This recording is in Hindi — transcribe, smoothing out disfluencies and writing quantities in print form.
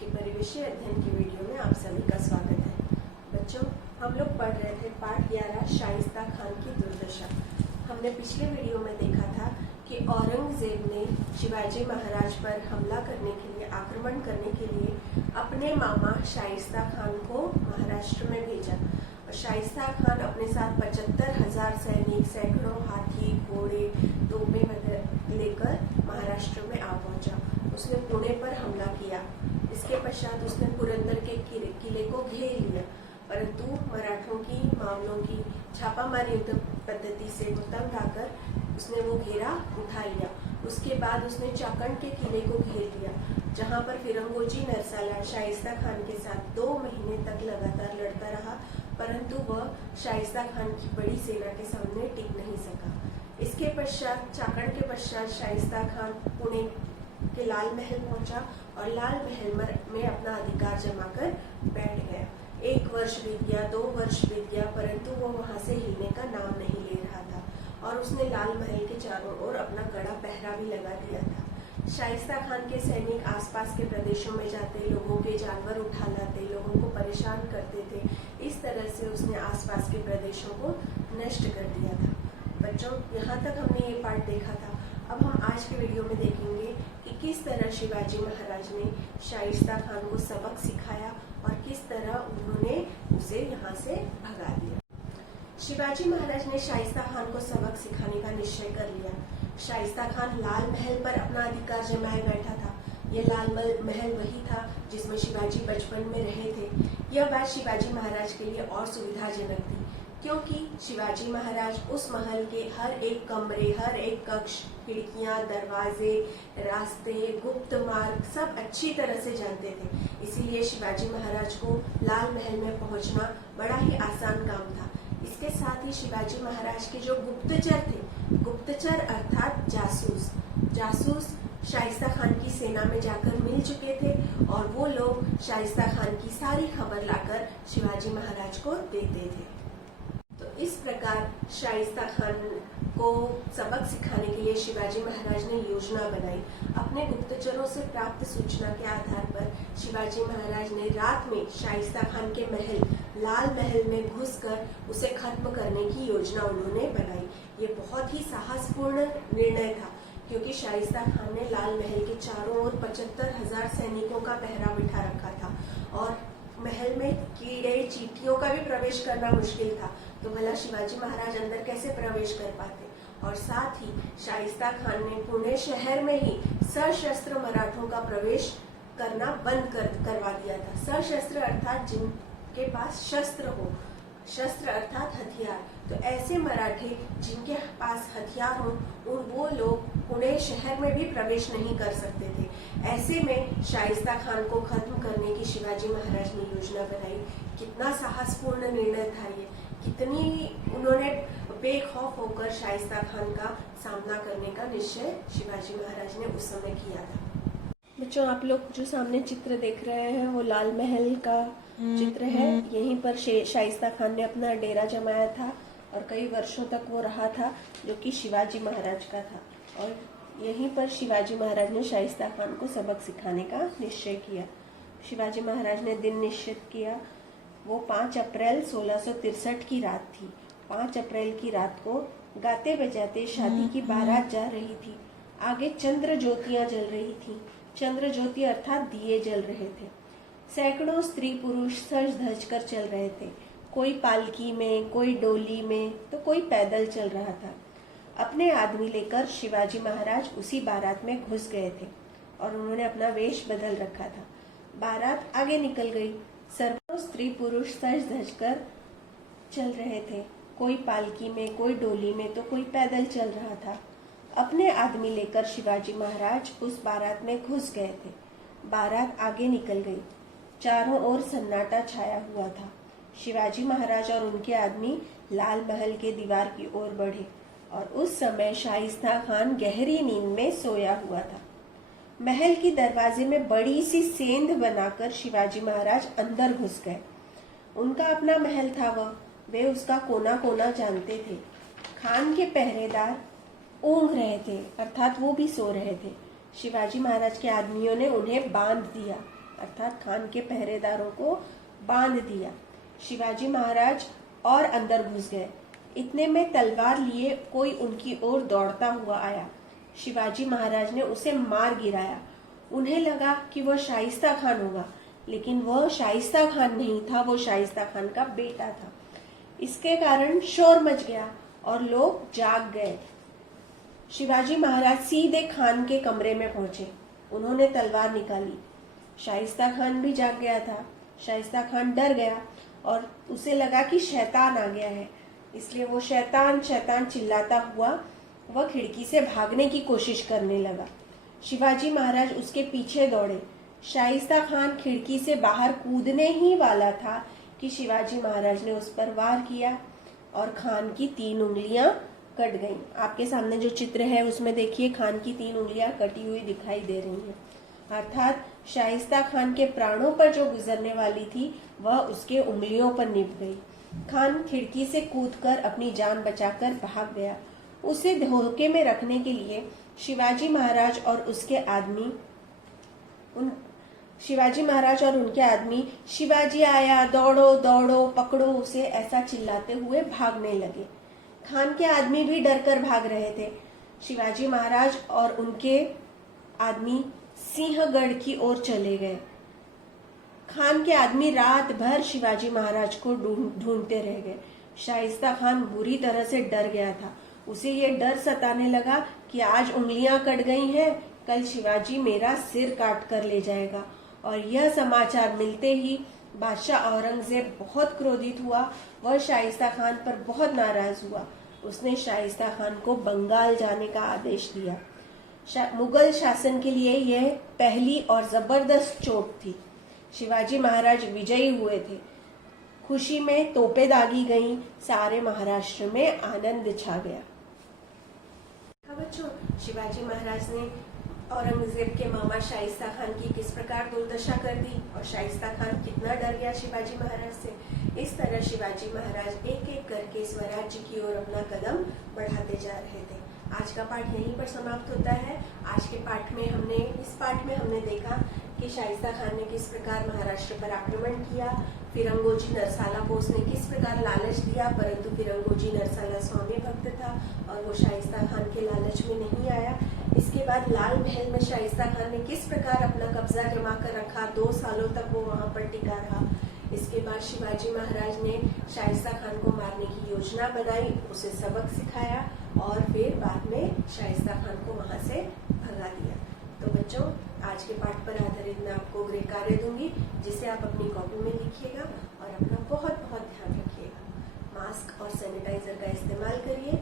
के परिवेशीय अध्ययन की वीडियो में आप सभी का स्वागत है। बच्चों, हम लोग पढ़ रहे थे पाठ 11 शाइस्ता खान की दुर्दशा। हमने पिछले वीडियो में देखा था कि औरंगजेब ने शिवाजी महाराज पर हमला करने के लिए, आक्रमण करने के लिए अपने मामा शाइस्ता खान को महाराष्ट्र में भेजा। और शाइस्ता खान अपने साथ 75,000 सैनिक, सैकड़ों हाथी, घोड़े, तोपें लेकर महाराष्ट्र में आ पहुंचा। उसने पुणे पर हमला किया। इसके पश्चात उसने पुरंदर के किले को घेर लिया, परंतु मराठों की मामलों की छापामारी युद्ध पद्धति से वो तंग आकर उसने वो घेरा उठा लिया। उसके बाद उसने चाकण के किले को घेर लिया, जहां पर फिरंगोजी नरसाला शाइस्ता खान के साथ 2 महीने तक लगातार लड़ता रहा, परंतु वह शाइस्ता खान की बड़ी सेना के सामने टिक नहीं सका। इसके पश्चात, चाकण के पश्चात शाइस्ता खान पुणे के लाल महल पहुंचा और लाल महल में अपना अधिकार जमाकर बैठ गया। 1 वर्ष बीत गया, 2 वर्ष बीत गया, परंतु वो वहां से हिलने का नाम नहीं ले रहा था और उसने लाल महल के चारों ओर अपना कड़ा पहरा भी लगा दिया था। शाइस्ता खान के सैनिक आसपास के प्रदेशों में जाते, लोगों के जानवर उठा लाते, लोगों को परेशान करते थे। इस तरह से उसने आसपास के प्रदेशों को नष्ट कर दिया था। बच्चों, यहाँ तक हमने ये पाठ देखा था। अब हम आज के वीडियो में देखेंगे कि किस तरह शिवाजी महाराज ने शाइस्ता खान को सबक सिखाया और किस तरह उन्होंने उसे यहाँ से भगा दिया। शिवाजी महाराज ने शाइस्ता खान को सबक सिखाने का निश्चय कर लिया। शाइस्ता खान लाल महल पर अपना अधिकार जमाए बैठा था। यह लाल महल वही था जिसमें शिवाजी बचपन में रहे थे। यह बात शिवाजी महाराज के लिए और सुविधाजनक थी, क्योंकि शिवाजी महाराज उस महल के हर एक कमरे, हर एक कक्ष, खिड़कियां, दरवाजे, रास्ते, गुप्त मार्ग सब अच्छी तरह से जानते थे। इसीलिए शिवाजी महाराज को लाल महल में पहुंचना बड़ा ही आसान काम था। इसके साथ ही शिवाजी महाराज के जो गुप्तचर थे, गुप्तचर अर्थात जासूस शाइस्ता खान की सेना में जाकर मिल चुके थे और वो लोग शाइस्ता खान की सारी खबर लाकर शिवाजी महाराज को देते थे। तो इस प्रकार शाइस्ता खान को सबक सिखाने के लिए शिवाजी महाराज ने योजना बनाई। अपने गुप्तचरों से प्राप्त सूचना के आधार पर शिवाजी महाराज ने रात में शाइस्ता खान के महल, लाल महल में घुसकर उसे खत्म करने की योजना उन्होंने बनाई। ये बहुत ही साहसपूर्ण निर्णय था, क्योंकि शाइस्ता खान ने लाल महल के चारों ओर 75,000 सैनिकों का पहरा बिठा रखा था और महल में कीड़े चींटियों का भी प्रवेश करना मुश्किल था। तो भला शिवाजी महाराज अंदर कैसे प्रवेश कर पाते। और साथ ही शाइस्ता खान ने पुणे शहर में ही सशस्त्र मराठों का प्रवेश करना बंद करवा दिया था। सशस्त्र अर्थात जिनके पास शस्त्र हो, शस्त्र अर्थात हथियार। तो ऐसे मराठे जिनके पास हथियार हो, वो लोग पुणे शहर में भी प्रवेश नहीं कर सकते थे। ऐसे में शाइस्ता खान को खत्म करने की शिवाजी महाराज ने योजना बनाई। कितना साहसपूर्ण निर्णय था ये, कितनी उन्होंने बेखौफ होकर शाइस्ता खान का सामना करने का निश्चय शिवाजी महाराज ने उस समय किया था। बच्चों, आप लोग जो सामने चित्र देख रहे हैं वो लाल महल का चित्र है। यहीं पर शाइस्ता खान ने अपना डेरा जमाया था और कई वर्षों तक वो रहा था, जो कि शिवाजी महाराज का था। और यहीं पर शिवाजी महाराज ने शाइस्ता खान को सबक सिखाने का निश्चय किया। शिवाजी महाराज ने दिन निश्चित किया। वो 5 अप्रैल 1663 की रात थी। 5 अप्रैल की रात को गाते बजाते शादी की बारात जा रही थी। आगे चंद्र ज्योतियां जल रही थी। चंद्र ज्योति अर्थात दिए जल रहे थे। सैकड़ों स्त्री पुरुष सज धज कर चल रहे थे। कोई पालकी में, कोई डोली में, तो कोई पैदल चल रहा था। अपने आदमी लेकर शिवाजी महाराज उसी बारात में घुस गए थे और उन्होंने अपना वेश बदल रखा था। बारात आगे निकल गई। सर्वों स्त्री पुरुष सज धज कर चल रहे थे। कोई पालकी में, कोई डोली में, तो कोई पैदल चल रहा था। अपने आदमी लेकर शिवाजी महाराज उस बारात में घुस गए थे। बारात आगे निकल गई। चारों ओर सन्नाटा छाया हुआ था। शिवाजी महाराज और उनके आदमी लाल महल के दीवार की ओर बढ़े और उस समय शाइस्ता खान गहरी नींद में सोया हुआ था। महल की दरवाजे में बड़ी सी सेंध बनाकर शिवाजी महाराज अंदर घुस गए। उनका अपना महल था वे उसका कोना कोना जानते थे। खान के पहरेदार ऊँघ रहे थे, अर्थात वो भी सो रहे थे। शिवाजी महाराज के आदमियों ने उन्हें बांध दिया, अर्थात खान के पहरेदारों को बांध दिया। शिवाजी महाराज और अंदर घुस गए। इतने में तलवार लिए कोई उनकी ओर दौड़ता हुआ आया। शिवाजी महाराज ने उसे मार गिराया। उन्हें लगा कि वह शाइस्ता खान होगा, लेकिन वह शाइस्ता खान नहीं था, वो शाइस्ता खान का बेटा था। इसके कारण शोर मच गया और लोग जाग गए। शिवाजी महाराज सीधे खान के कमरे में पहुंचे। उन्होंने तलवार निकाली। शाइस्ता खान भी जाग गया था। शाइस्ता खान डर गया और उसे लगा कि शैतान आ गया है, इसलिए वो शैतान शैतान चिल्लाता हुआ वह खिड़की से भागने की कोशिश करने लगा। शिवाजी महाराज उसके पीछे दौड़े। शाइस्ता खान खिड़की से बाहर कूदने ही वाला था कि शिवाजी महाराज ने उस पर वार किया और खान की 3 उंगलियां कट गईं। आपके सामने जो चित्र है उसमें देखिए, खान की 3 उंगलियां कटी हुई दिखाई दे रही हैं। अर्थात शाइस्ता खान के प्राणों पर जो गुजरने वाली थी वह उसके उंगलियों पर निभ गई। खान खिड़की से कूदकर अपनी जान बचाकर भाग गया। उसे धोखे में रखने के लिए शिवाजी महाराज और उनके आदमी शिवाजी आया, दौड़ो दौड़ो, पकड़ो उसे, ऐसा चिल्लाते हुए भागने लगे। खान के आदमी भी डरकर भाग रहे थे। शिवाजी महाराज और उनके आदमी सिंहगढ़ की ओर चले गए। खान के आदमी रात भर शिवाजी महाराज को ढूंढते रह गए। शाइस्ता खान बुरी तरह से डर गया था। उसे ये डर सताने लगा कि आज उंगलियां कट गई हैं, कल शिवाजी मेरा सिर काट कर ले जाएगा। और यह समाचार मिलते ही बादशाह औरंगजेब बहुत क्रोधित हुआ। वह शाइस्ता खान पर बहुत नाराज हुआ। उसने शाइस्ता खान को बंगाल जाने का आदेश दिया। मुगल शासन के लिए यह पहली और जबरदस्त चोट थी। शिवाजी महाराज विजयी हुए थे। खुशी में तोपें दागी गईं। सारे महाराष्ट्र में आनंद छा गया। बच्चों, शिवाजी महाराज ने औरंगजेब के मामा शाइस्ता खान की किस प्रकार दुर्दशा कर दी और शाइस्ता खान कितना डर गया शिवाजी महाराज से। इस तरह शिवाजी महाराज एक एक करके स्वराज्य की ओर अपना कदम बढ़ाते जा रहे थे। आज का पाठ यहीं पर समाप्त होता है। आज के इस पाठ में हमने देखा कि शाइस्ता खान ने किस प्रकार महाराष्ट्र पर आक्रमण किया। फिरंगोजी नरसाला को उसने किस प्रकार लालच दिया, परंतु फिरंगोजी नरसाला स्वामी भक्त था और वो शाइस्ता खान के लालच में नहीं आया। इसके बाद लाल महल में शाइस्ता खान ने किस प्रकार अपना कब्जा जमा कर रखा, 2 सालों तक वो वहां पर टिका रहा। इसके बाद शिवाजी महाराज ने शाइस्ता खान को मारने की योजना बनाई, उसे सबक सिखाया और फिर बाद में शाइस्ता खान को वहां से भगा दिया। तो बच्चों, आज के पाठ पर आधारित मैं आपको गृह कार्य दूंगी, जिसे आप अपनी कॉपी में लिखिएगा और अपना बहुत बहुत ध्यान रखिएगा। मास्क और सैनिटाइजर का इस्तेमाल करिए